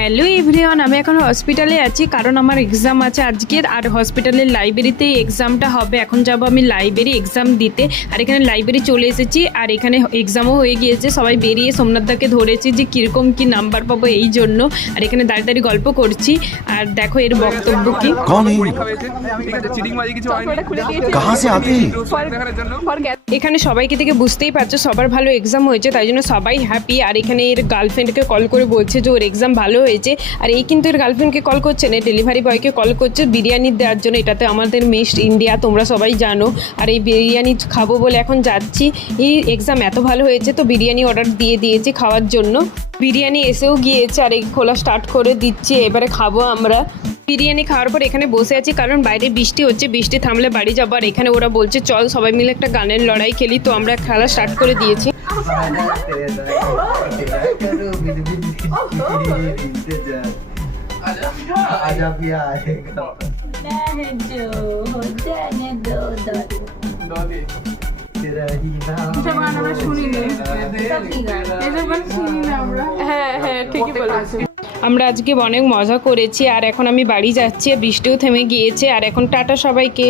Hello everyone, আমি এখন হসপিটালে আছি কারণ আমার এক্সাম আছে আজকের। আর হসপিটালের লাইব্রেরিতেই এক্সামটা হবে। এখন যাব আমি লাইব্রেরি এক্সাম দিতে। আর এখানে লাইব্রেরি চলে এসেছি আর এখানে এক্সামও হয়ে গিয়েছে। সবাই বেরিয়ে সোমনাথদাকে ধরেছি যে কীরকম কী নাম্বার পাবো এই জন্য। আর এখানে দাঁড়িয়ে দাঁড়িয়ে গল্প করছি। আর দেখো এর বক্তব্য কি। এখানে সবাইকে থেকে বুঝতেই পারছো সবার ভালো এক্সাম হয়েছে, তাই জন্য সবাই হ্যাপি। আর এখানে এর গার্লফ্রেন্ডকে কল করে বলছে যে ওর এক্সাম ভালো হয়েছে। আর এই কিন্তু এর গার্লফ্রেন্ডকে কল করছে না, ডেলিভারি বয়কে কল করছে বিরিয়ানি দেওয়ার জন্য। এটাতে আমাদের মিস ইন্ডিয়া, তোমরা সবাই জানো। আর এই বিরিয়ানি খাবো বলে এখন যাচ্ছি। এই এক্সাম এত ভালো হয়েছে তো বিরিয়ানি অর্ডার দিয়ে দিয়েছি খাওয়ার জন্য। বিরিয়ানি এসেও গিয়েছে আর এই খোলা স্টার্ট করে দিচ্ছে, এবারে খাবো আমরা। বিরিয়ানি খাওয়ার পর এখানে বসে আছি কারণ বাইরে বৃষ্টি হচ্ছে, বৃষ্টি থামলে বাড়ি যাবো। আর এখানে ওরা বলছে চল সবাই মিলে একটা গানের লড়াই খেলি, তো আমরা খেলা স্টার্ট করে দিয়েছি। হ্যাঁ হ্যাঁ ঠিকই বলেছি। আমরা আজকে অনেক মজা করেছি আর এখন আমি বাড়ি যাচ্ছি। বৃষ্টিও থেমে গিয়েছে আর এখন টাটা সবাইকে।